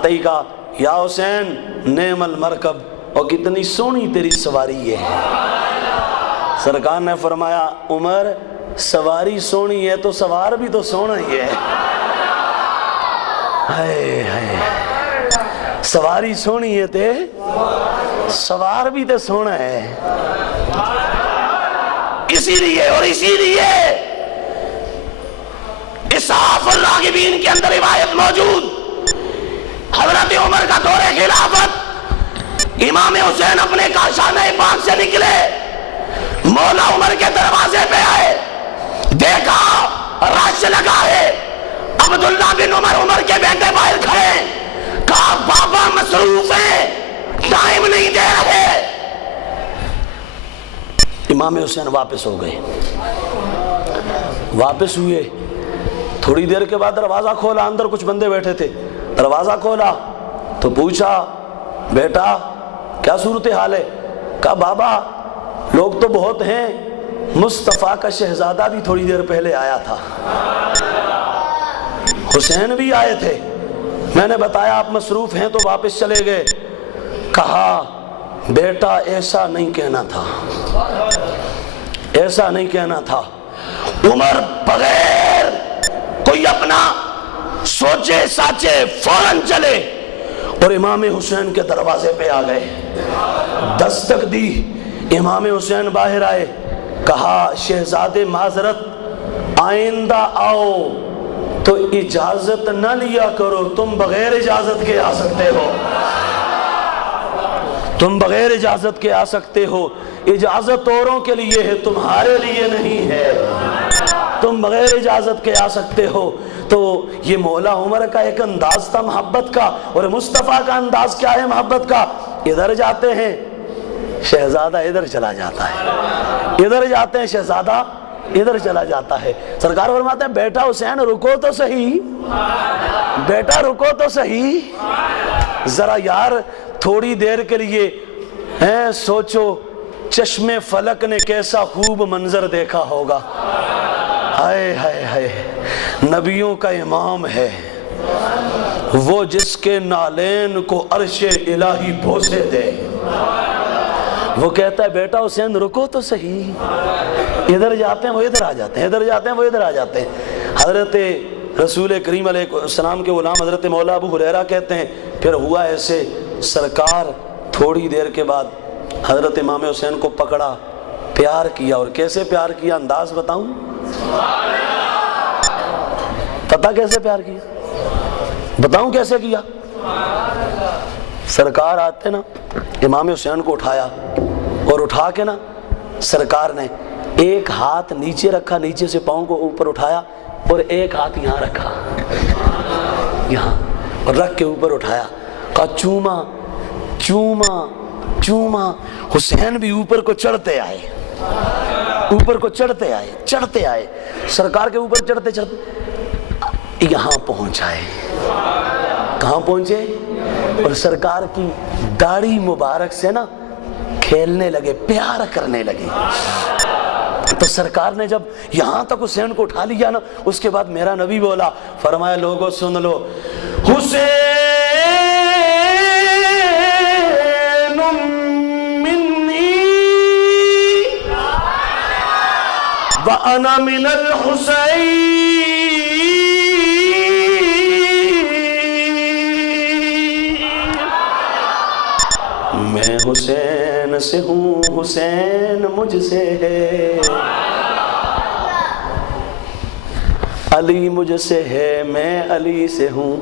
آتے ہی کہا یا حسین نعم المرکب، اور کتنی سونی تیری سواری ہے۔ سرکار نے فرمایا عمر سواری سونی ہے تو سوار بھی تو سونا ہی ہے۔ ہائے ہائے، سواری سونی ہے تے سوار بھی تے سونا ہے۔ اسی لیے اسحاف الراغبین کے اندر روایت موجود، حضرت عمر کا دور خلافت، امام حسین اپنے کاشانہ پاک سے نکلے، مولا عمر کے دروازے پہ آئے، دیکھا رش لگا ہے، عبداللہ بن عمر کے بیٹے باہر کھڑے، کہا بابا مصروف ہیں، ٹائم نہیں دے رہے۔ امام حسین واپس ہو گئے، واپس ہوئے، تھوڑی دیر کے بعد دروازہ کھولا، اندر کچھ بندے بیٹھے تھے، دروازہ کھولا تو پوچھا بیٹا کیا صورتحال ہے؟ کہا بابا لوگ تو بہت ہیں، مصطفیٰ کا شہزادہ بھی تھوڑی دیر پہلے آیا تھا، حسین بھی آئے تھے، میں نے بتایا آپ مصروف ہیں تو واپس چلے گئے۔ کہا بیٹا ایسا نہیں کہنا تھا، ایسا نہیں کہنا تھا۔ عمر بغیر کوئی اپنا سوچے ساچے فوراً چلے اور امام حسین کے دروازے پہ آ گئے، دستک دی، امام حسین باہر آئے، کہا شہزادے معذرت، آئندہ آؤ تو اجازت نہ لیا کرو، تم بغیر اجازت کے آ سکتے ہو، تم بغیر اجازت کے آ سکتے ہو، اجازت اوروں کے لیے ہے تمہارے لیے نہیں ہے، تم بغیر اجازت کے آ سکتے ہو۔ تو یہ مولا عمر کا ایک انداز تھا محبت کا، اور مصطفیٰ کا انداز کیا ہے محبت کا؟ ادھر جاتے ہیں شہزادہ ادھر چلا جاتا ہے، ادھر جاتے ہیں شہزادہ ادھر چلا جاتا ہے۔ سرکار فرماتے ہیں بیٹا حسین رکو تو صحیح، بیٹا رکو تو صحیح، ذرا یار تھوڑی دیر کے لیے سوچو چشم فلک نے کیسا خوب منظر دیکھا ہوگا، ہائے ہائے ہائے، نبیوں کا امام ہے وہ جس کے نالین کو عرش الہی بوسے دے، وہ کہتا ہے بیٹا حسین رکو تو صحیح، ادھر جاتے ہیں وہ ادھر آ جاتے ہیں، ادھر جاتے ہیں وہ ادھر آ جاتے ہیں۔ حضرت رسول کریم علیہ السلام کے غلام حضرت مولا ابو ہریرہ کہتے ہیں پھر ہوا ایسے، سرکار تھوڑی دیر کے بعد حضرت امام حسین کو پکڑا، پیار کیا، اور کیسے پیار کیا انداز بتاؤں؟ پتہ کیسے پیار کیا؟ بتاؤں کیسے کیا؟ سرکار آتے نا، امام حسین کو اٹھایا، اور اٹھا کے نا سرکار نے ایک ہاتھ نیچے رکھا، نیچے سے پاؤں کو اوپر اٹھایا، اور ایک ہاتھ یہاں رکھا، یہاں، اور رکھ کے اوپر اٹھایا، کہا چوما چوما چوما۔ حسین بھی اوپر کو چڑھتے آئے، اوپر کو چڑھتے آئے، چڑھتے آئے، سرکار کے اوپر چڑھتے چڑھتے یہاں پہنچائے، کہاں پہنچے؟ اور سرکار کی داڑھی مبارک سے نا کھیلنے لگے، پیار کرنے لگے۔ تو سرکار نے جب یہاں تک حسین کو اٹھا لیا نا، اس کے بعد میرا نبی بولا، فرمایا لوگوں سن لو، حسین منی وَأَنَا مِنَ الْحُسَيْنِ، میں حسین سے ہوں، حسین مجھ سے ہے، علی مجھ سے ہے، میں علی سے ہوں،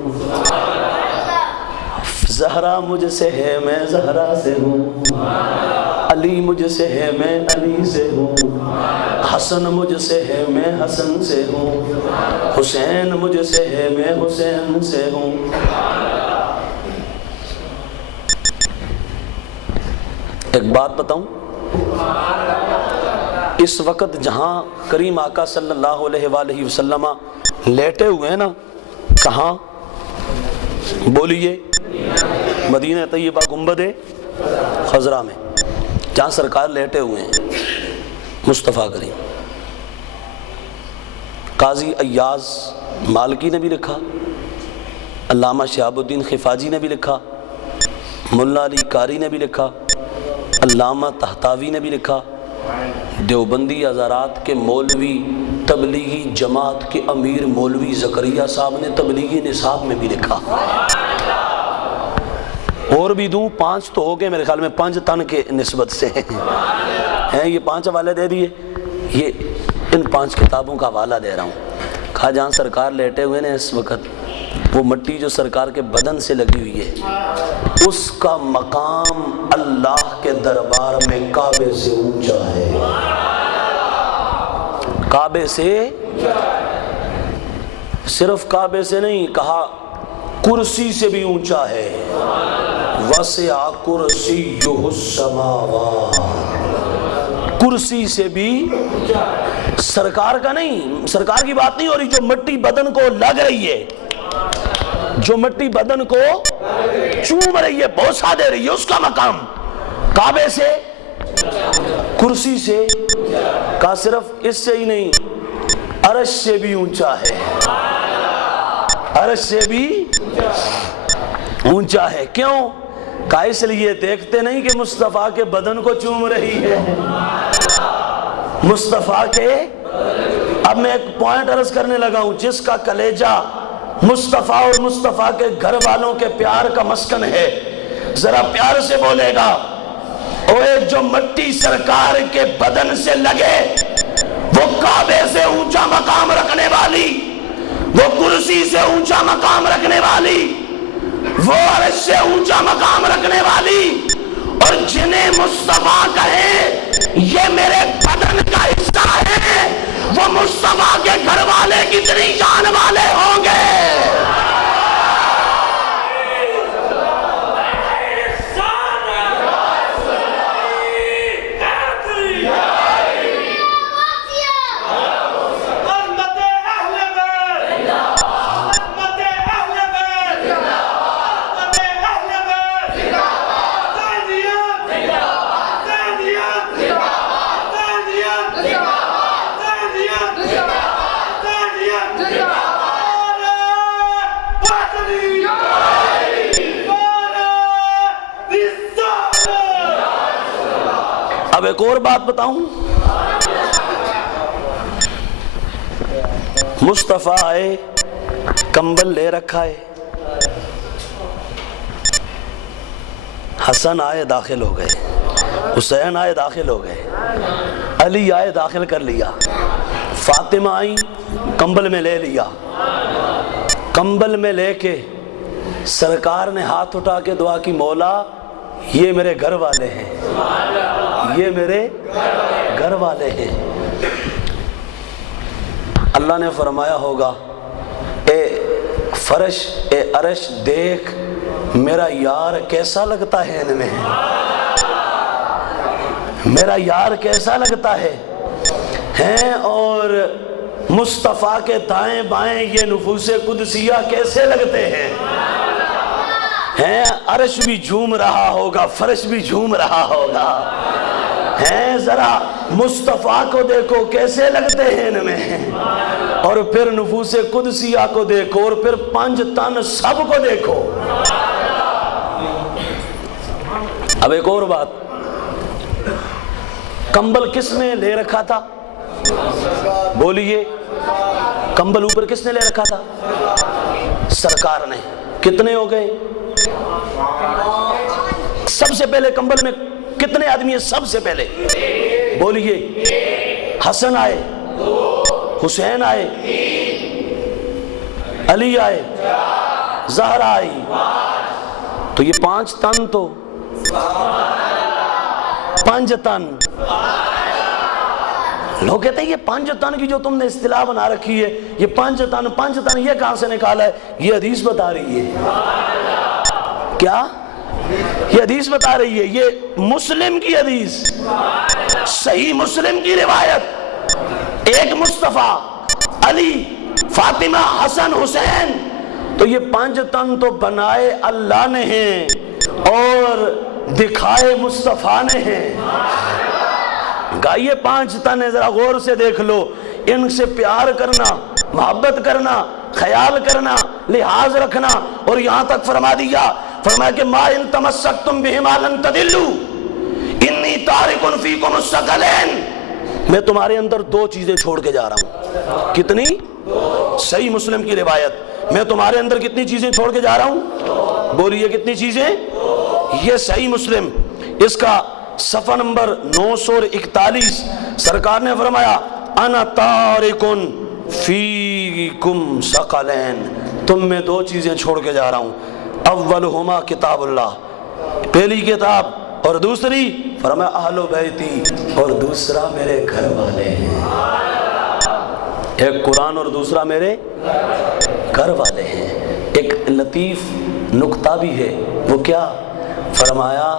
زہرا مجھ سے ہے، میں زہرا سے ہوں، علی مجھ سے ہے، میں علی سے ہوں، حسن مجھ سے ہے، میں حسن سے ہوں، حسین مجھ سے ہے، میں حسین سے ہوں۔ ایک بات بتاؤں، اس وقت جہاں کریم آقا صلی اللہ علیہ وآلہ وسلم لیٹے ہوئے ہیں نا، کہاں بولیے؟ مدینہ طیبہ گنبد خضرا میں، جہاں سرکار لیٹے ہوئے ہیں مصطفیٰ کریم۔ قاضی ایاز مالکی نے بھی لکھا، علامہ شہاب الدین خفاجی نے بھی لکھا، ملا علی قاری نے بھی لکھا، علامہ طحطاوی نے بھی لکھا، دیوبندی حضرات کے مولوی تبلیغی جماعت کے امیر مولوی زکریا صاحب نے تبلیغی نصاب میں بھی لکھا۔ اور بھی دوں، 5 تو ہو گئے میرے خیال میں، 5 تن کے نسبت سے ہیں، یہ 5 حوالے دے دیے، یہ ان 5 کتابوں کا حوالہ دے رہا ہوں۔ کہا جہاں سرکار لیٹے ہوئے نے اس وقت، وہ مٹی جو سرکار کے بدن سے لگی ہوئی ہے، اس کا مقام اللہ کے دربار میں کعبے سے اونچا ہے، کعبے سے، صرف کعبے سے نہیں کہا، کرسی سے بھی اونچا ہے۔ وسع کرسیہ السماوات، کرسی سے بھی، سرکار کا نہیں، سرکار کی بات نہیں ہو رہی، جو مٹی بدن کو لگ رہی ہے، جو مٹی بدن کو چوم رہی ہے، بوسہ دے رہی ہے، اس کا مقام کعبے سے، کرسی سے، کا صرف اس سے ہی نہیں، عرش سے بھی اونچا ہے، عرش سے بھی اونچا ہے۔ کیوں؟ کہا اس لیے دیکھتے نہیں کہ مصطفیٰ کے بدن کو چوم رہی ہے، مصطفیٰ کے، اب میں ایک پوائنٹ عرض کرنے لگا ہوں، جس کا کلیجہ مصطفیٰ اور مصطفیٰ کے گھر والوں کے پیار کا مسکن ہے، ذرا پیار سے بولے گا، اوے جو مٹی سرکار کے بدن سے لگے، وہ کعبے سے اونچا مقام رکھنے والی، وہ کرسی سے اونچا مقام رکھنے والی، وہ عرش سے اونچا مقام رکھنے والی، اور جنہیں مصطفیٰ کہے یہ میرے بدن کا حصہ ہے، وہ مصطفیٰ کے گھر والے کتنی جان والے ہوں گے۔ اب ایک اور بات بتاؤں، مصطفیٰ آئے، کمبل لے رکھا ہے، حسن آئے داخل ہو گئے، حسین آئے داخل ہو گئے، علی آئے داخل کر لیا، فاطمہ آئی کمبل میں لے لیا، کمبل میں لے کے سرکار نے ہاتھ اٹھا کے دعا کی، مولا یہ میرے گھر والے ہیں، یہ میرے گھر والے ہیں۔ اللہ نے فرمایا ہوگا، اے فرش، اے عرش، دیکھ میرا یار کیسا لگتا ہے ان میں، میرا یار کیسا لگتا ہے، ہیں، اور مصطفیٰ کے دائیں بائیں یہ نفوس قدسیہ کیسے لگتے ہیں، ہیں، عرش بھی جھوم رہا ہوگا، فرش بھی جھوم رہا ہوگا، ہیں، ذرا مصطفیٰ کو دیکھو کیسے لگتے ہیں ان میں، اور پھر نفوس قدسیہ کو دیکھو، اور پھر 5 تن سب کو دیکھو۔ اب ایک اور بات، کمبل کس نے لے رکھا تھا؟ بولیے، کمبل اوپر کس نے لے رکھا تھا؟ سرکار نے۔ کتنے ہو گئے؟ سب سے پہلے کمبل میں کتنے آدمی ہیں؟ سب سے پہلے بولیے، حسن آئے، حسین آئے، علی آئے، زہرا آئی، تو یہ 5 تن، تو 5 تن۔ لوگ کہتے ہیں یہ 5 تن کی جو تم نے اصطلاح بنا رکھی ہے، یہ 5 تن یہ کہاں سے نکالا ہے؟ یہ حدیث بتا رہی ہے۔ کیا؟ یہ حدیث بتا رہی ہے، یہ مسلم کی حدیث، صحیح مسلم کی روایت، ایک مصطفیٰ، علی، فاطمہ، حسن، حسین، تو یہ 5 تن تو بنائے اللہ نے ہیں اور دکھائے مصطفیٰ نے ہیں۔ یہ 5 تن ہے، ذرا غور سے دیکھ لو، ان سے پیار کرنا، محبت کرنا خیال کرنا، لحاظ رکھنا، اور یہاں تک فرما دیا، فرمایا کہ ما ان تمسکتم بہما لن تضلوا انی تارک فیکم الثقلین، میں تمہارے اندر دو چیزیں چھوڑ کے جا رہا ہوں. کتنی؟ صحیح مسلم کی روایت، میں تمہارے اندر کتنی چیزیں چھوڑ کے جا رہا ہوں؟ بولیے کتنی چیزیں؟ یہ صحیح مسلم اس کا صفحہ نمبر 941. سرکار نے فرمایا انا تارکن فیکم ثقلین، تم میں دو چیزیں چھوڑ کے جا رہا ہوں. اولہما کتاب اللہ، پہلی کتاب، اور دوسری فرمایا اہل بیتی، اور دوسرا میرے گھر والے ہیں. ایک قرآن اور دوسرا میرے گھر والے ہیں. ایک لطیف نکتہ بھی ہے، وہ کیا؟ فرمایا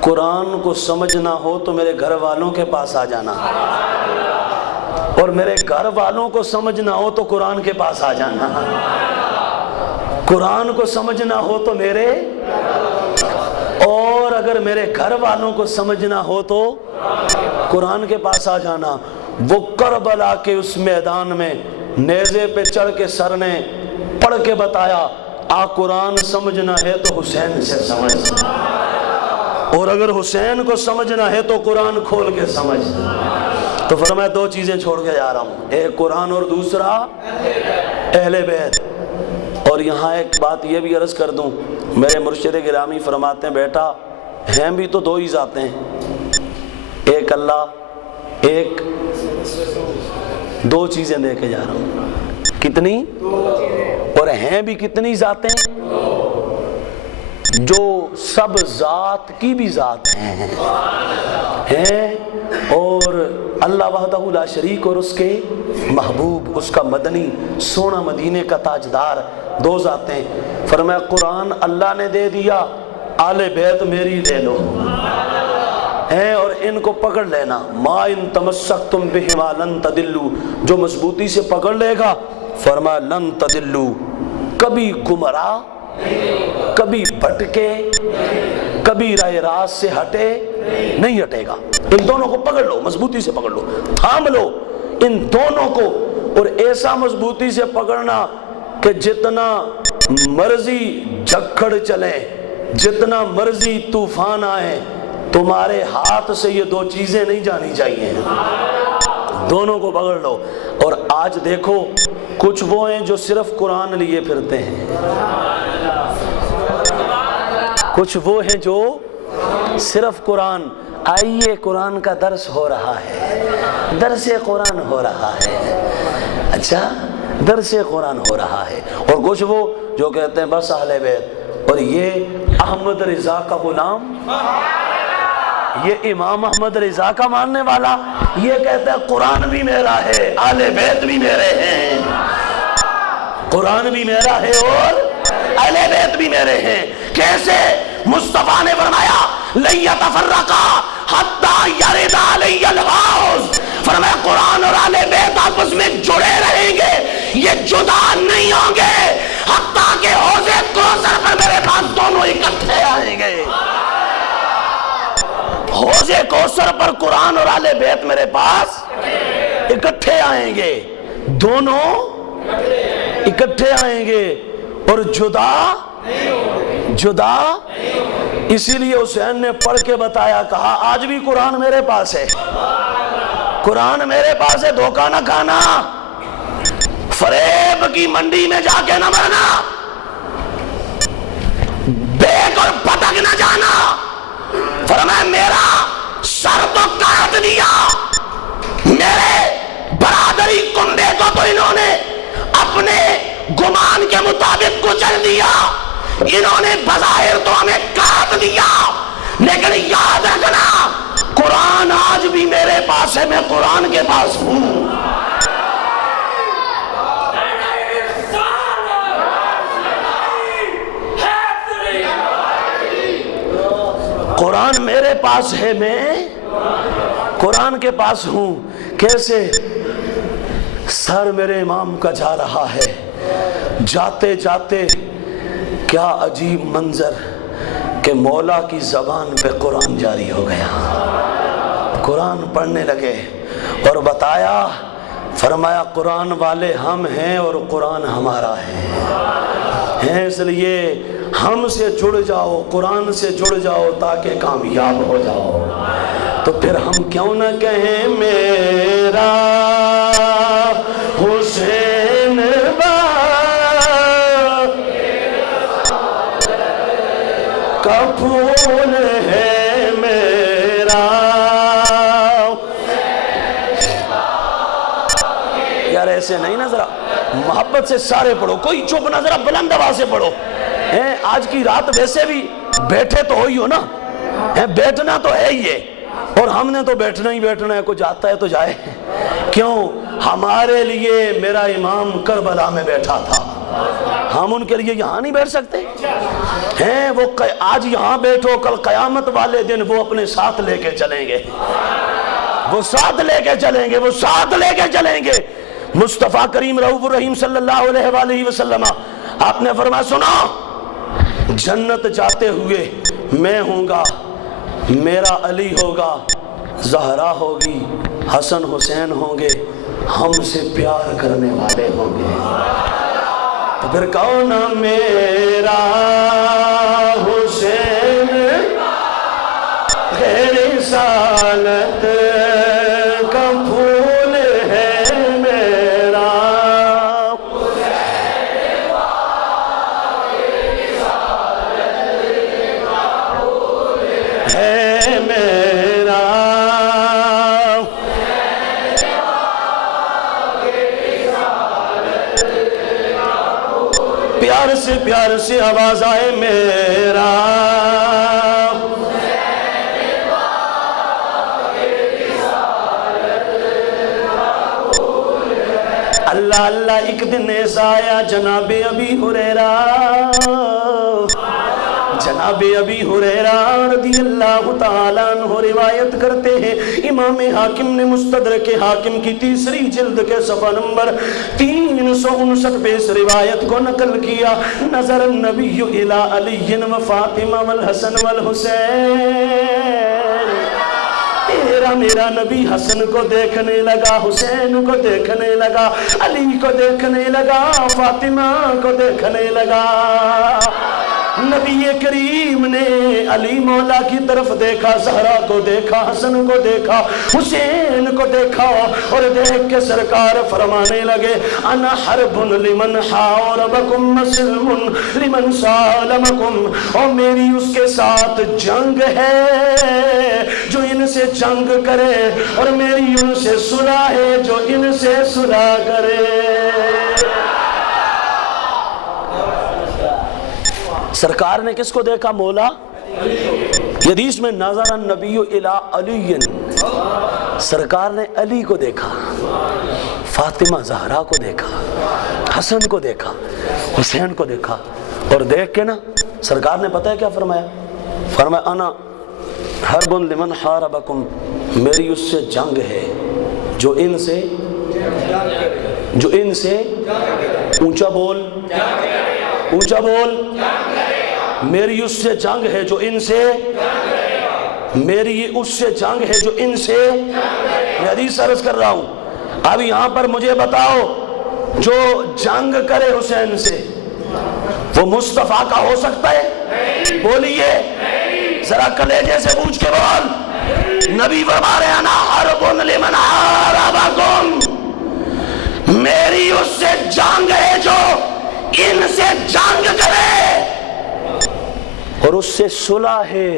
قرآن کو سمجھنا ہو تو میرے گھر والوں کے پاس آ جانا، اور میرے گھر والوں کو سمجھنا ہو تو قرآن کے پاس آ جانا. قرآن کو سمجھنا ہو تو میرے، اور اگر میرے گھر والوں کو سمجھنا ہو تو قرآن کے پاس آ جانا. وہ کربلا کے اس میدان میں نیزے پہ چڑھ کے سر نے پڑھ کے بتایا، قرآن سمجھنا ہے تو حسین سے سمجھ، اور اگر حسین کو سمجھنا ہے تو قرآن کھول کے سمجھ. تو فرمایا دو چیزیں چھوڑ کے جا رہا ہوں، ایک قرآن اور دوسرا اہل بیت. اور یہاں ایک بات یہ بھی عرض کر دوں، میرے مرشد گرامی فرماتے ہیں بیٹا ہیں بھی تو دو ہی ذاتیں ہیں، ایک اللہ، ایک دو چیزیں دے کے جا رہا ہوں. کتنی؟ اور ہیں بھی کتنی ذاتیں؟ جو سب ذات کی بھی ذات ہیں، اور اللہ وحدہ لا شریک اور اس کے محبوب، اس کا مدنی سونا مدینے کا تاجدار، دو ذاتیں. فرمایا قرآن اللہ نے دے دیا، آل بیت میری لے لو، اور ان کو پکڑ لینا. ما ان تمسکتم بہما لن تضلوا، جو مضبوطی سے پکڑ لے گا فرمایا لن تضلوا، کبھی گمراہ، کبھی بھٹکے، کبھی راہ راست سے ہٹے نہیں ہٹے گا. ان دونوں کو پکڑ لو، مضبوطی سے پکڑ لو، تھام لو ان دونوں کو. اور ایسا مضبوطی سے پکڑنا کہ جتنا مرضی جھکڑ چلے، جتنا مرضی طوفان آئے، تمہارے ہاتھ سے یہ دو چیزیں نہیں جانی چاہیے، دونوں کو پکڑ لو. اور آج دیکھو کچھ وہ ہیں جو صرف قرآن لیے پھرتے ہیں، کچھ وہ ہیں جو صرف قرآن، آئیے قرآن کا درس ہو رہا ہے، درس قرآن ہو رہا ہے، اچھا درس قرآن ہو رہا ہے. اور کچھ وہ جو کہتے ہیں بس اہل بیت، اور یہ احمد رضا کا غلام، یہ امام احمد رضا کا ماننے والا، یہ کہتا ہے قرآن بھی میرا ہے، اہل بیت بھی میرے ہیں، قرآن بھی میرا ہے اور اہل بیت بھی میرے ہیں. کیسے؟ مصطفیٰ نے فرمایا لن یتفرقا حتی یرد علی الحوض، فرمایا قرآن اور اہل بیت آپس میں جڑے رہیں گے، یہ جدا نہیں ہوں گے حتیٰ کہ حوض کوثر پر میرے پاس دونوں اکٹھے آئیں گے. حوض کوثر پر قرآن اور اہل بیت میرے پاس اکٹھے آئیں گے، دونوں اکٹھے آئیں گے اور جدا جدا. اسی لیے حسین نے پڑھ کے بتایا، کہا آج بھی قرآن میرے پاس ہے، قرآن میرے پاس ہے، دھوکہ نہ کھانا، فریب کی منڈی میں جا کے نہ مرنا، بیک اور پھٹک نہ جانا. فرمایا میرا سر تو کاٹ دیا، میرے برادری کنبے کو تو انہوں نے اپنے گمان کے مطابق کچل دیا، انہوں نے بظاہر تو ہمیں کاٹ دیا، لیکن یاد رکھنا قرآن آج بھی میرے پاس ہے، میں قرآن کے پاس ہوں. قرآن میرے پاس ہے، میں قرآن کے پاس ہوں. کیسے؟ سر میرے امام کا جا رہا ہے، جاتے جاتے کیا عجیب منظر کہ مولا کی زبان پہ قرآن جاری ہو گیا، قرآن پڑھنے لگے اور بتایا، فرمایا قرآن والے ہم ہیں اور قرآن ہمارا ہے، اس لیے ہم سے جڑ جاؤ، قرآن سے جڑ جاؤ تاکہ کامیاب ہو جاؤ۔ تو پھر ہم کیوں نہ کہیں میرا حسین با کا پھول ہے میرا۔ یار ایسے نہیں نا، ذرا محبت سے سارے پڑھو، کوئی چپ نہ، ذرا بلند آواز سے پڑھو۔ آج کی رات ویسے بھی بیٹھے تو ہوئی ہو نا، بیٹھنا تو ہے ہی ہے، اور ہم نے تو بیٹھنا ہی بیٹھنا ہے، کوئی جاتا ہے تو جائے۔ کیوں؟ ہمارے لیے میرا امام کربلا میں بیٹھا تھا، ہم ان کے لیے یہاں نہیں بیٹھ سکتے ہیں؟ وہ آج یہاں بیٹھو، کل قیامت والے دن وہ اپنے ساتھ لے کے چلیں گے، وہ ساتھ لے کے چلیں گے، وہ ساتھ لے کے چلیں گے۔ مصطفیٰ کریم رؤوف الرحیم صلی اللہ علیہ وآلہ وسلم، آپ نے فرمایا سنو، جنت جاتے ہوئے میں ہوں گا، میرا علی ہوگا، زہرا ہوگی، حسن حسین ہوں گے، ہم سے پیار کرنے والے ہوں گے۔ تو پھر کون میرا حسین غیر رسالت کا پھول ہے میرا، ہے میرا، پیار سے آواز آئے میرا اللہ اللہ۔ ایک دن ایسا آیا جناب ابی ہریرہ رضی اللہ تعالیٰ عنہ روایت کرتے ہیں، امام حاکم نے مستدرک حاکم کی تیسری جلد کے صفحہ نمبر 359 پہ اس روایت کو نقل کیا۔ نظر النبی الی علی و فاطمہ والحسن والحسین، میرا نبی حسن کو دیکھنے لگا، حسین کو دیکھنے لگا، علی کو دیکھنے لگا، فاطمہ کو دیکھنے لگا۔ نبی کریم نے علی مولا کی طرف دیکھا، زہرا کو دیکھا، حسن کو دیکھا، حسین کو دیکھا، اور دیکھ کے سرکار فرمانے لگے انا حرب لمن حاربکم مسلم لمن سالمکم، اور میری اس کے ساتھ جنگ ہے جو ان سے جنگ کرے، اور میری ان سے صلح ہے جو ان سے صلح کرے۔ سرکار نے کس کو دیکھا؟ مولا۔ یہ حدیث میں نظر النبی الی علی، سرکار نے علی کو دیکھا، فاطمہ زہرا کو دیکھا، حسن کو دیکھا، حسین کو دیکھا، اور دیکھ کے نا سرکار نے پتہ ہے کیا فرمایا؟ فرمایا انا حرب لمن حاربکم، میری اس سے جنگ ہے جو ان سے اونچا بول، اونچا بول، میری اس سے جنگ ہے جو ان سے، میری اس سے جنگ ہے جو ان سے، میں حدیث عرض کر رہا ہوں۔ اب یہاں پر مجھے بتاؤ، جو جنگ کرے حسین سے وہ مصطفیٰ کا ہو سکتا ہے؟ بولیے ذرا کلیجے سے پوچھ کے بول۔ نبی فرما رہے ہیں انا حرب لمن حاربکم، میری اس سے جنگ ہے جو ان سے جنگ کرے، اور اس سے صلح ہے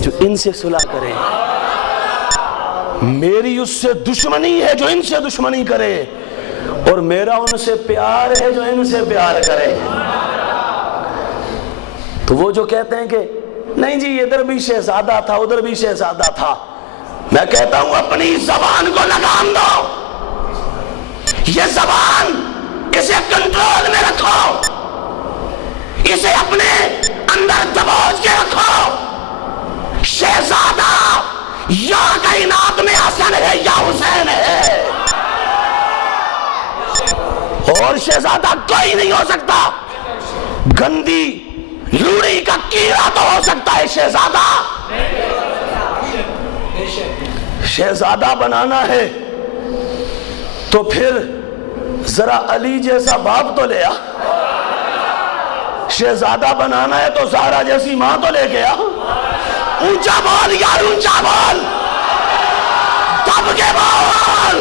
جو ان سے صلح کرے۔ میری اس سے دشمنی ہے جو ان سے دشمنی کرے، اور میرا ان سے پیار ہے جو ان سے پیار کرے۔ تو وہ جو کہتے ہیں کہ نہیں جی ادھر بھی شہزادہ تھا ادھر بھی شہزادہ تھا، میں کہتا ہوں اپنی زبان کو لگام دو، یہ زبان اسے کنٹرول میں رکھو، اسے اپنے اندر دبوچ کے رکھو۔ شہزادہ یا کائنات میں حسن ہے یا حسین ہے، اور شہزادہ کوئی نہیں ہو سکتا۔ گندی لوڑی کا کیڑا تو ہو سکتا ہے، شہزادہ بنانا ہے تو پھر ذرا علی جیسا باپ تو لے آ، شہزادہ بنانا ہے تو زہرا جیسی ماں تو لے کے آ، اونچا بول یار، اونچا بول، دب کے بول۔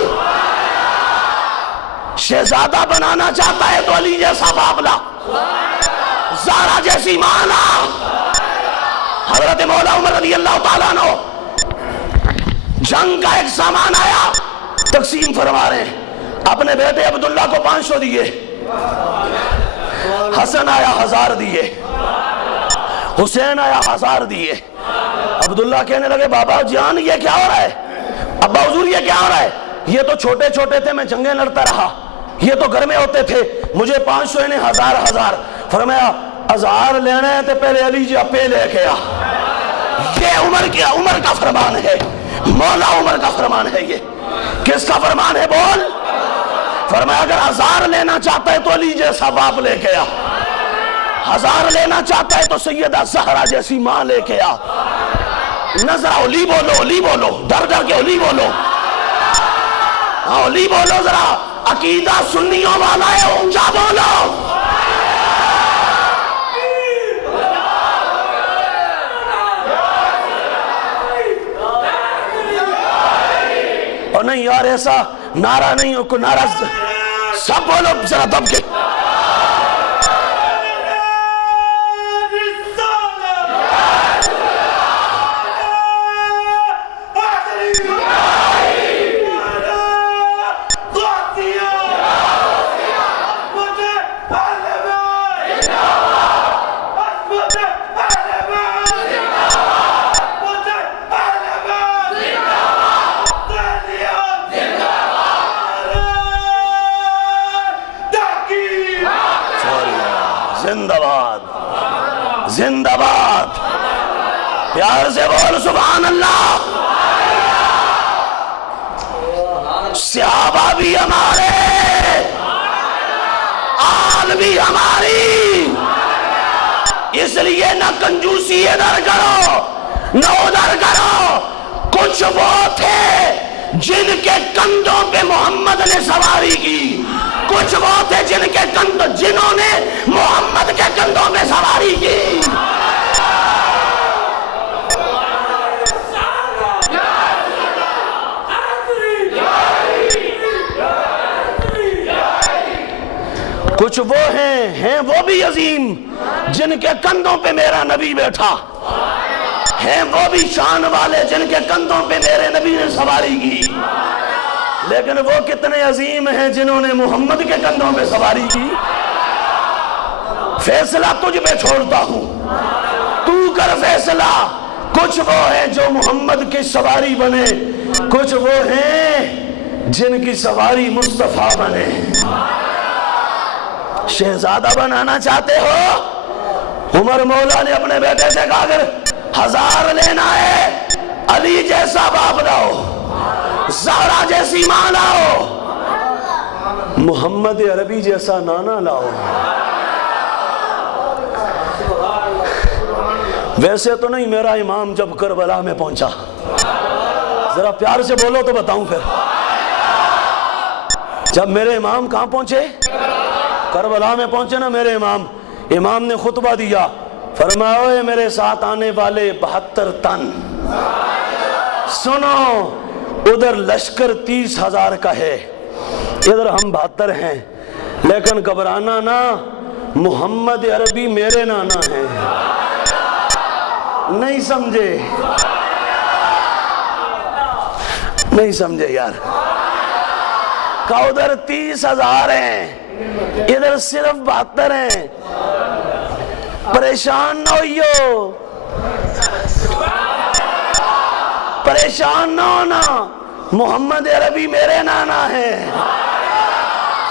شہزادہ بنانا چاہتا ہے تو علی جیسا باپ لا، زہرا جیسی ماں لا۔ حضرت مولا عمر رضی اللہ تعالیٰ عنہ جنگ کا ایک سامان آیا، تقسیم فرما رہے ہیں، اپنے بیٹے عبداللہ کو 500 دیے، حسن آیا 1000 دیے، حسین آیا 1000 دیے۔ عبداللہ کہنے لگے بابا جان یہ کیا ہو رہا ہے، ابا حضور یہ کیا ہو رہا ہے؟ یہ تو چھوٹے چھوٹے تھے، میں جنگیں لڑتا رہا، یہ تو گھر میں ہوتے تھے، مجھے 500 انہیں 1000۔ فرمایا 1000 لینا ہے تو پہلے علی جی اپے لے کے آ۔ یہ عمر کا فرمان ہے، مولا عمر کا فرمان ہے۔ یہ کس کا فرمان ہے بول؟ فرمایا اگر 1000 لینا چاہتا ہے تو علی جیسا باپ لے کے آ، 1000 لینا چاہتا ہے تو سیدہ زہرا جیسی ماں لے کے آ۔ نظر اولی بولو، اولی بولو، ڈر ڈر کے اولی بولو، ہاں اولی بولو، ذرا عقیدہ سنیوں والا ہے، اونچا بولو۔ اور نہیں یار ایسا نعرہ نہیں ہو، کوئی نعرہ سب بولو ذرا دب کے۔ زندہ باد، زندہ باد، پیار سے بول سبحان اللہ۔ صحابہ بھی ہمارے، آل بھی ہماری، اس لیے نہ کنجوسی ادھر کرو نہ ادھر کرو۔ کچھ وہ تھے جن کے کندھوں پہ محمد نے سواری کی، کچھ وہ تھے جنہوں نے محمد کے کندھوں میں سواری کی۔ کچھ وہ ہیں وہ بھی عظیم جن کے کندھوں پہ میرا نبی بیٹھا، ہیں وہ بھی شان والے جن کے کندھوں پہ میرے نبی نے سواری کی، لیکن وہ کتنے عظیم ہیں جنہوں نے محمد کے کندھوں پہ سواری کی۔ فیصلہ تجھ پہ چھوڑتا ہوں، تو کر فیصلہ۔ کچھ وہ ہیں جو محمد کی سواری بنے، کچھ وہ ہیں جن کی سواری مصطفیٰ بنے۔ شہزادہ بنانا چاہتے ہو؟ عمر مولا نے اپنے بیٹے سے کہا اگر 1000 لینا ہے علی جیسا باپ لاؤ، زہرا جیسی ماں لاؤ، محمد عربی جیسا نانا لاؤ۔ ویسے تو نہیں، میرا امام جب کربلا میں پہنچا، ذرا پیار سے بولو تو بتاؤں پھر، جب میرے امام کہاں پہنچے؟ کربلا میں پہنچے نا میرے امام نے خطبہ دیا، فرمایا اے میرے ساتھ آنے والے 72 تن، سنو ادھر لشکر 30,000 کا ہے، ادھر ہم 72 ہیں، لیکن گھبرانا نہ، محمد عربی میرے نانا ہیں۔ نہیں سمجھے؟ نہیں سمجھے یار؟ کہ ادھر 30,000 ہیں، ادھر صرف 72 ہیں، پریشان نہ ہوئیو، پریشان نہ ہونا، محمد عربی میرے نانا ہے،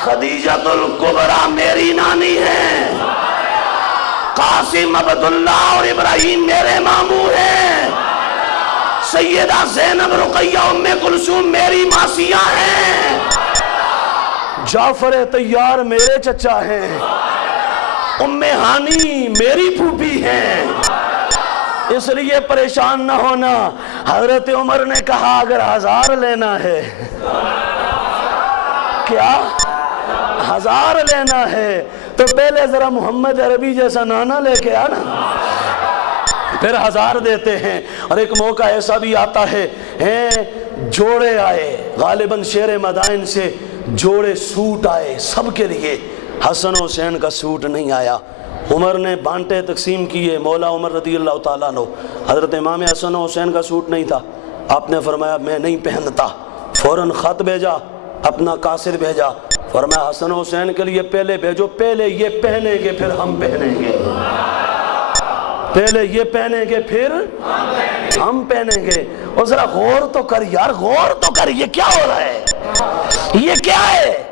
خدیجۃ الکبریٰ میری نانی ہے، قاسم عبداللہ اور ابراہیم میرے ماموں ہیں، سیدہ زینب رقیہ ام کلثوم میری ماسیاں ہیں، جعفر طیار میرے چچا ہیں، ام ہانی میری پھوپھی ہیں، اس لیے پریشان نہ ہونا۔ حضرت عمر نے کہا اگر 1000 لینا ہے کیا 1000 لینا ہے تو پہلے ذرا محمد عربی جیسا نانا لے کے آنا، پھر 1000 دیتے ہیں۔ اور ایک موقع ایسا بھی آتا ہے جوڑے آئے، غالباً شیر مدائن سے جوڑے سوٹ آئے سب کے لیے، حسن حسین کا سوٹ نہیں آیا۔ عمر نے بانٹے تقسیم کیے، مولا عمر رضی اللہ تعالیٰ عنہ، حضرت امام حسن حسین کا سوٹ نہیں تھا، آپ نے فرمایا میں نہیں پہنتا، فوراً خط بھیجا، اپنا قاصد بھیجا، فرمایا حسن حسین کے لیے پہلے بھیجو، پہلے یہ پہنیں گے پھر ہم پہنیں گے، پہلے یہ پہنیں گے پھر ہم پہنیں گے۔ اور ذرا غور تو کر یار، غور تو کر، یہ کیا ہو رہا ہے، یہ کیا ہے؟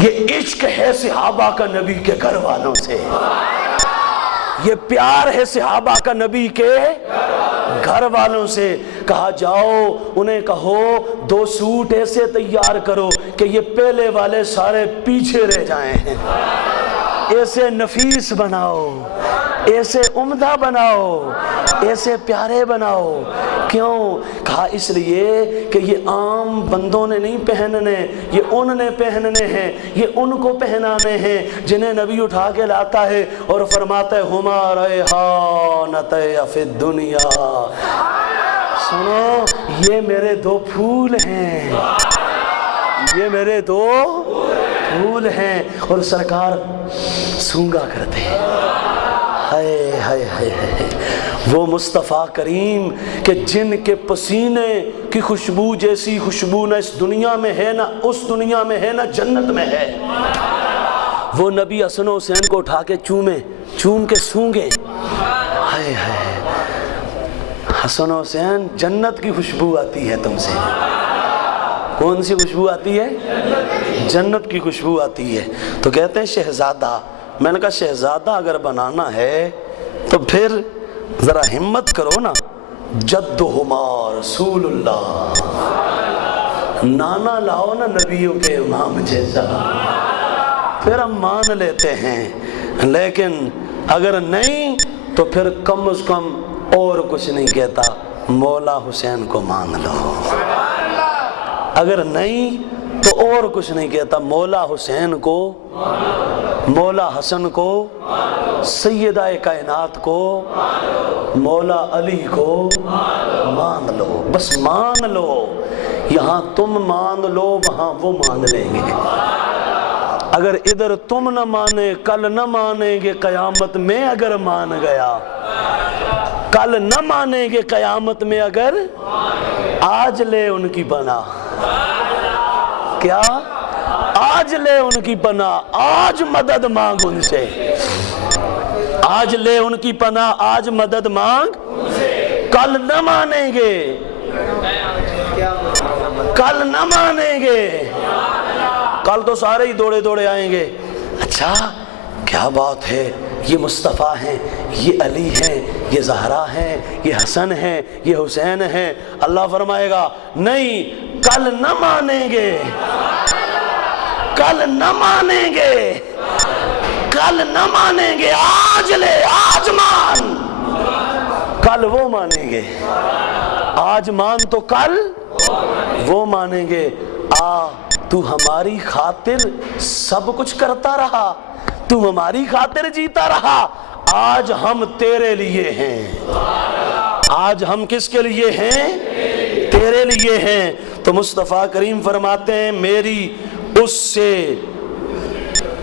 یہ عشق ہے صحابہ کا نبی کے گھر والوں سے، یہ پیار ہے صحابہ کا نبی کے گھر والوں سے۔ کہا جاؤ انہیں کہو 2 سوٹ ایسے تیار کرو کہ یہ پہلے والے سارے پیچھے رہ جائیں، ایسے نفیس بناؤ، ایسے عمدہ بناؤ، ایسے پیارے بناؤ۔ کیوں؟ کہا اس لیے کہ یہ عام بندوں نے نہیں پہننے، یہ ان نے پہننے ہیں، یہ ان کو پہنانے ہیں جنہیں نبی اٹھا کے لاتا ہے اور فرماتا ہے ہما ریحانتے فی الدنیا، سنو یہ میرے 2 پھول ہیں، یہ میرے 2 پھول ہیں۔ اور سرکار سونگا کرتے ہیں، ہائے ہائے ہائے ہائے، وہ مصطفیٰ کریم کہ جن کے پسینے کی خوشبو جیسی خوشبو نہ اس دنیا میں ہے، نہ اس دنیا میں ہے، نہ جنت میں ہے، وہ نبی حسن حسین کو اٹھا کے چوم کے سونگے، ہائے ہائے حسن حسین جنت کی خوشبو آتی ہے تم سے۔ کون سی خوشبو آتی ہے؟ جنت کی خوشبو آتی ہے۔ تو کہتے ہیں شہزادہ، میں نے کہا شہزادہ اگر بنانا ہے تو پھر ذرا ہمت کرو نا، جدہما رسول اللہ، نانا لاؤ نا نبیوں کے امام جیسا، پھر ہم مان لیتے ہیں۔ لیکن اگر نہیں تو پھر کم از کم اور کچھ نہیں کہتا، مولا حسین کو مانگ لو، اگر نہیں تو اور کچھ نہیں کہتا، مولا حسین کو، مولا حسن کو، سیدہ کائنات کو، مولا علی کو مان لو، بس مان لو۔ یہاں تم مان لو، وہاں وہ مان لیں گے۔ اگر ادھر تم نہ مانے کل نہ مانیں گے، قیامت میں اگر مان گیا کل نہ مانیں گے، قیامت میں اگر آج لے ان کی پناہ، کیا آج لے ان کی پناہ، آج مدد مانگ ان سے، آج لے ان کی پناہ، آج مدد مانگ، کل نہ مانیں گے، کل نہ مانیں گے، کل تو سارے ہی دوڑے دوڑے آئیں گے۔ اچھا کیا بات ہے، یہ مصطفیٰ ہیں، یہ علی ہیں، یہ زہرا ہیں، یہ حسن ہیں، یہ حسین ہیں۔ اللہ فرمائے گا نہیں، کل نہ مانیں گے، کل نہ مانیں گے، کل نہ مانیں گے، آج لے، آج مان، کل وہ مانیں گے، آج مان تو کل وہ مانیں گے۔ تو ہماری خاطر سب کچھ کرتا رہا، تو ہماری خاطر جیتا رہا، آج ہم تیرے لیے ہیں، آج ہم کس کے لیے ہیں؟ تیرے لیے ہیں۔ تو مصطفیٰ کریم فرماتے ہیں میری اس سے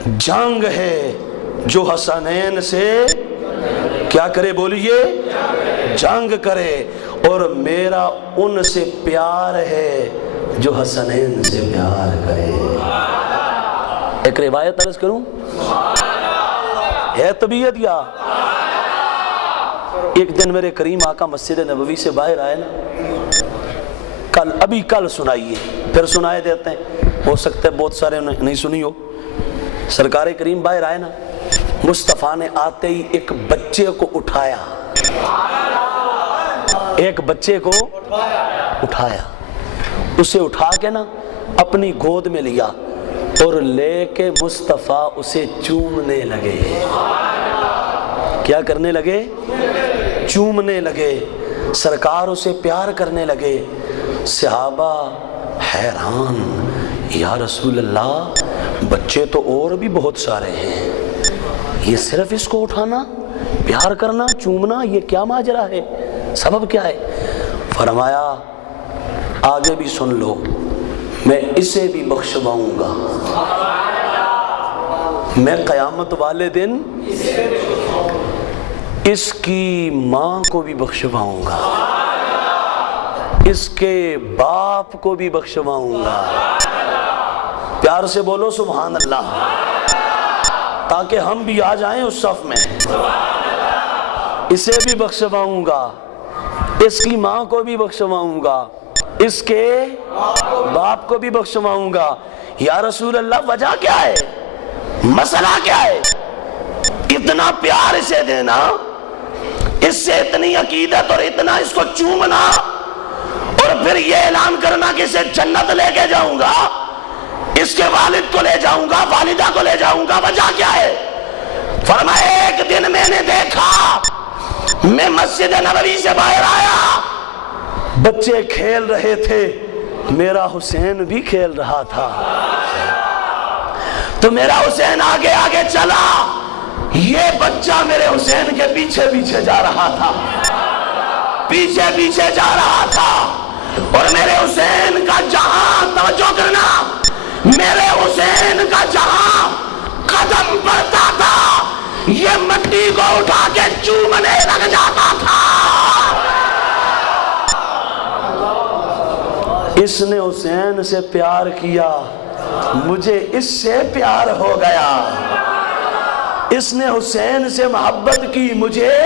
جنگ ہے جو حسنین سے کیا کرے، بولیے، جنگ کرے، اور میرا ان سے پیار ہے جو حسنین سے پیار کرے۔ ایک روایت عرض کروں، ہے طبیعت یا ایک دن میرے کریم آقا مسجد نبوی سے باہر آئے نا، کل سنائیے، پھر سنائے دیتے ہیں، ہو سکتا ہے بہت سارے نہیں سنی ہو۔ سرکار کریم باہر آئے نا، مصطفیٰ نے آتے ہی ایک بچے کو اٹھایا، ایک بچے کو اٹھایا، اسے اٹھا کے نا اپنی گود میں لیا اور لے کے مصطفیٰ اسے چومنے لگے۔ کیا کرنے لگے؟ چومنے لگے، سرکار اسے پیار کرنے لگے۔ صحابہ حیران، یا رسول اللہ بچے تو اور بھی بہت سارے ہیں، یہ صرف اس کو اٹھانا، پیار کرنا، چومنا، یہ کیا ماجرا ہے، سبب کیا ہے؟ فرمایا آگے بھی سن لو، میں اسے بھی بخشواؤں گا، میں قیامت والے دن اس کی ماں کو بھی بخشواؤں گا، اس کے باپ کو بھی بخشواؤں گا۔ پیار سے بولو سبحان اللہ، تاکہ ہم بھی آ جائیں اس صف میں۔ اسے بھی بخشواؤں گا، اس کی ماں کو بھی بخشواؤں گا، اس کے باپ کو بھی بخشواؤں گا۔ یا رسول اللہ وجہ کیا ہے، مسئلہ کیا ہے؟ اتنا پیار اسے دینا، اس سے اتنی عقیدت اور اتنا اس کو چومنا، اور پھر یہ اعلان کرنا کہ اسے جنت لے کے جاؤں گا، اس کے والد کو لے جاؤں گا، والدہ کو لے جاؤں گا۔ وجہ کیا ہے؟ فرمایا ایک دن میں نے دیکھا، میں مسجد نبوی سے باہر آیا، بچے کھیل رہے تھے، میرا حسین بھی کھیل رہا تھا، تو میرا حسین آگے آگے چلا، یہ بچہ میرے حسین کے پیچھے پیچھے جا رہا تھا، پیچھے پیچھے جا رہا تھا، اور میرے حسین کا جہاں، توجہ کرنا، میرے حسین کا جہاں قدم پڑتا تھا یہ مٹی کو اٹھا کے چومنے لگ جاتا تھا۔ اس نے حسین سے پیار کیا، مجھے اس سے پیار ہو گیا، اس نے حسین سے محبت کی، مجھے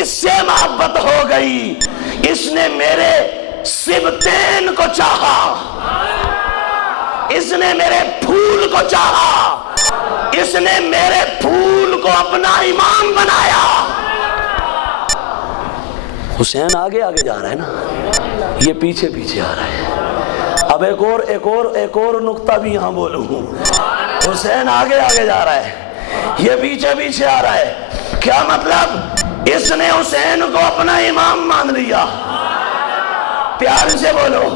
اس سے محبت ہو گئی، اس نے میرے سبتین کو چاہا، اس نے میرے پھول کو چاہا، اس نے میرے پھول کو اپنا امام بنایا۔ حسین آگے آگے جا رہا ہے نا، یہ پیچھے پیچھے آ رہا ہے۔ اب ایک اور نقطہ بھی یہاں بولوں، حسین آگے آگے جا رہا ہے، یہ پیچھے پیچھے آ رہا ہے، کیا مطلب؟ اس نے حسین کو اپنا امام مان لیا، پیار سے بولو،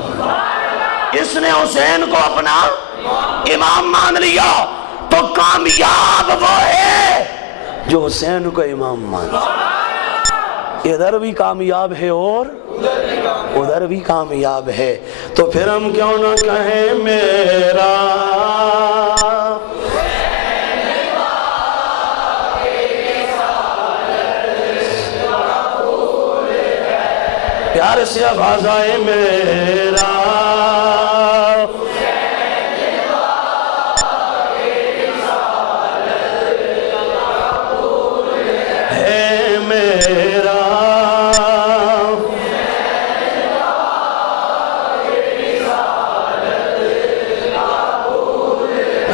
اس نے حسین کو اپنا امام مان لیا، تو کامیاب وہ ہے جو حسین کو امام مان، ادھر بھی کامیاب ہے اور ادھر بھی کامیاب ہے۔ تو پھر ہم کیوں نہ کہیں میرا پیار سے آواز آئے میرا ہے، میرا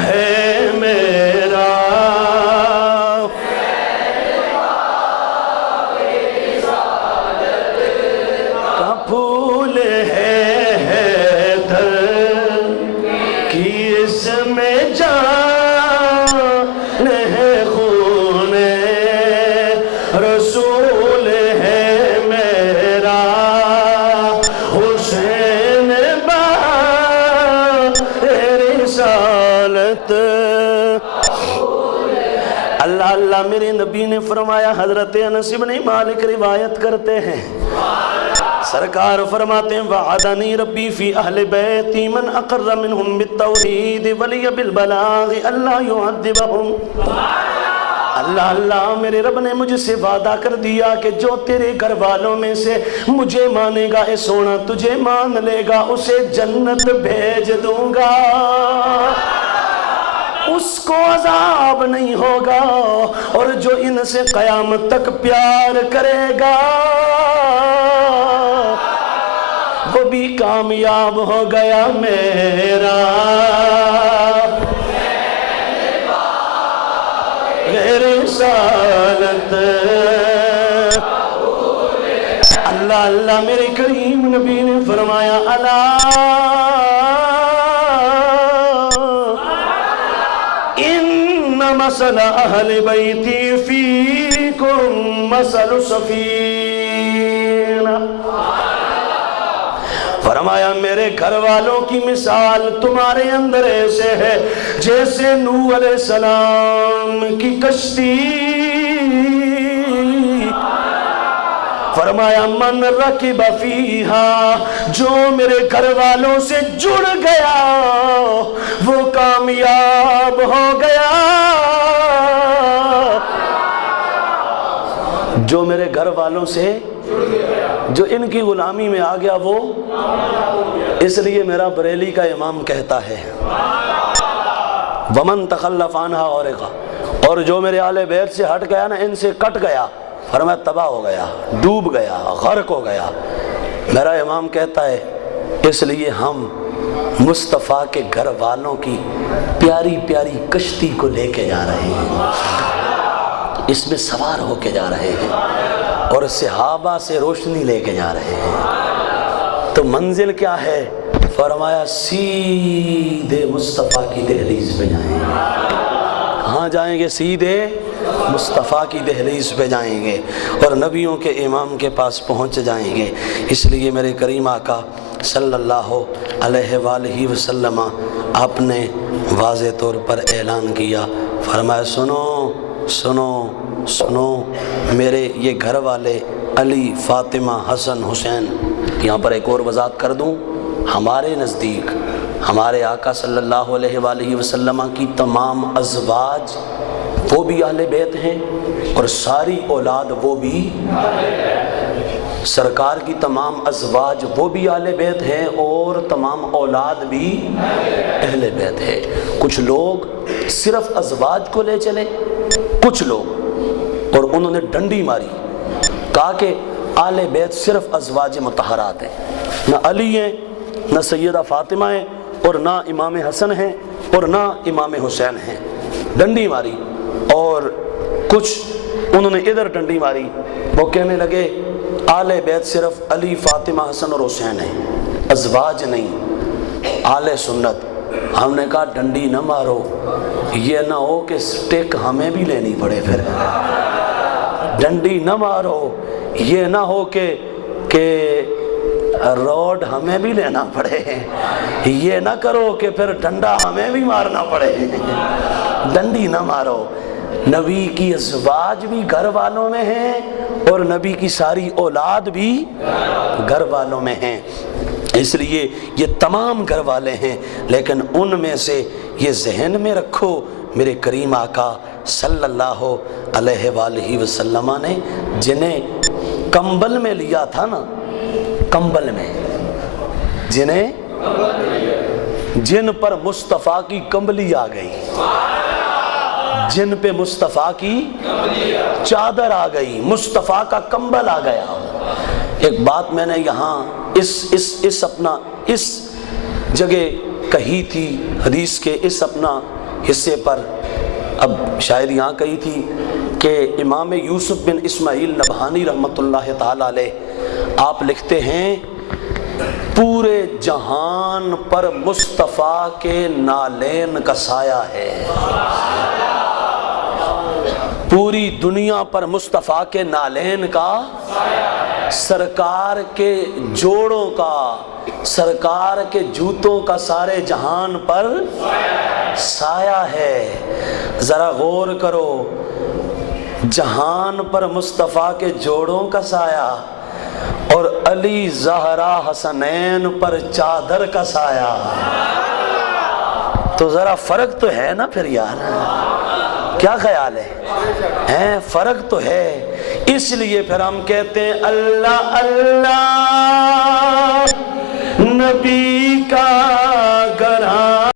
ہے، میرا پھول ہے حیدر کی، اس میں جان ہے، خون رسول ہے میرا حسین رسالت۔ اللہ اللہ، میرے نبی نے فرمایا، حضرت انس بن مالک روایت کرتے ہیں، سرکار فرماتے ہیں وعدنی ربی فی اہل بیتی من اقر منہم بالتوحید ولی بالبلاغ اللہ یعذبہم۔ اللہ اللہ، میرے رب نے مجھ سے وعدہ کر دیا کہ جو تیرے گھر والوں میں سے مجھے مانے گا، اے سونا تجھے مان لے گا، اسے جنت بھیج دوں گا، اس کو عذاب نہیں ہوگا، اور جو ان سے قیامت تک پیار کرے گا وہ بھی کامیاب ہو گیا۔ میرا رسالت، اللہ اللہ، میرے کریم نبی نے فرمایا اللہ ان مثل اہل بیتی فیکم مثل سفینہ، فرمایا میرے گھر والوں کی مثال تمہارے اندر ایسے ہے جیسے نوح علیہ السلام کی کشتی. فرمایا من رکب فیہا، جو میرے گھر والوں سے جڑ گیا وہ کامیاب ہو گیا. جو میرے گھر والوں سے جو ان کی غلامی میں آ گیا وہ، اس لیے میرا بریلی کا امام کہتا ہے ومن تخلف عنہا اورقا، اور جو میرے اہل بیت سے ہٹ گیا نا، ان سے کٹ گیا، فرمایا تباہ ہو گیا، ڈوب گیا، غرق ہو گیا. میرا امام کہتا ہے اس لیے ہم مصطفیٰ کے گھر والوں کی پیاری پیاری کشتی کو لے کے جا رہے ہیں، اس میں سوار ہو کے جا رہے ہیں اور صحابہ سے روشنی لے کے جا رہے ہیں. تو منزل کیا ہے؟ فرمایا سیدھے مصطفیٰ کی دہلیز پہ جائیں گے. کہاں جائیں گے؟ سیدھے مصطفیٰ کی دہلیز پہ جائیں گے اور نبیوں کے امام کے پاس پہنچ جائیں گے. اس لیے میرے کریم آقا صلی اللہ علیہ وآلہ وسلم آپ نے واضح طور پر اعلان کیا، فرمایا سنو سنو سنو میرے یہ گھر والے علی، فاطمہ، حسن، حسین. یہاں پر ایک اور وضاحت کر دوں، ہمارے نزدیک ہمارے آقا صلی اللہ علیہ وآلہ وسلم کی تمام ازواج وہ بھی اہل بیت ہیں اور ساری اولاد وہ بھی، سرکار کی تمام ازواج وہ بھی اہل بیت ہیں اور تمام اولاد بھی اہل بیت ہے. کچھ لوگ صرف ازواج کو لے چلے، کچھ لوگ، اور انہوں نے ڈنڈی ماری، کہا کہ اہل بیت صرف ازواج مطہرات ہیں، نہ علی ہیں، نہ سیدہ فاطمہ ہیں، اور نہ امام حسن ہیں، اور نہ امام حسین ہیں. ڈنڈی ماری. اور کچھ انہوں نے ادھر ڈنڈی ماری، وہ کہنے لگے اہل بیت صرف علی، فاطمہ، حسن اور حسین ہیں، ازواج نہیں، اہل سنت. ہم نے کہا ڈنڈی نہ مارو، یہ نہ ہو کہ سٹیک ہمیں بھی لینی پڑے. پھر ڈنڈی نہ مارو، یہ نہ ہو کہ روڈ ہمیں بھی لینا پڑے. یہ نہ کرو کہ پھر ڈنڈا ہمیں بھی مارنا پڑے. ڈنڈی نہ مارو. نبی کی ازواج بھی گھر والوں میں ہیں اور نبی کی ساری اولاد بھی گھر والوں میں ہیں. اس لیے یہ تمام گھر والے ہیں، لیکن ان میں سے یہ ذہن میں رکھو میرے کریم آقا صلی اللہ علیہ وآلہ وسلم نے جنہیں کمبل میں لیا تھا نا، کمبل میں جن پر مصطفیٰ کی کمبلی آ گئی، جن پہ مصطفیٰ کی چادر آ گئی، مصطفیٰ کا کمبل آ گیا. ایک بات میں نے یہاں اس جگہ کہی تھی، حدیث کے اس اپنا حصے پر، اب شاید یہاں کہی تھی کہ امام یوسف بن اسماعیل نبہانی رحمۃ اللہ تعالی علیہ آپ لکھتے ہیں پورے جہان پر مصطفیٰ کے نالین کا سایہ ہے. پوری دنیا پر مصطفیٰ کے نالین کا، سرکار کے جوڑوں کا، سرکار کے جوتوں کا سارے جہان پر سایہ ہے. ذرا غور کرو، جہان پر مصطفیٰ کے جوڑوں کا سایہ اور علی، زہرا، حسنین پر چادر کا سایہ. تو ذرا فرق تو ہے نا پھر یار، کیا خیال ہے؟ فرق تو ہے. اس لیے پھر ہم کہتے ہیں اللہ اللہ نبی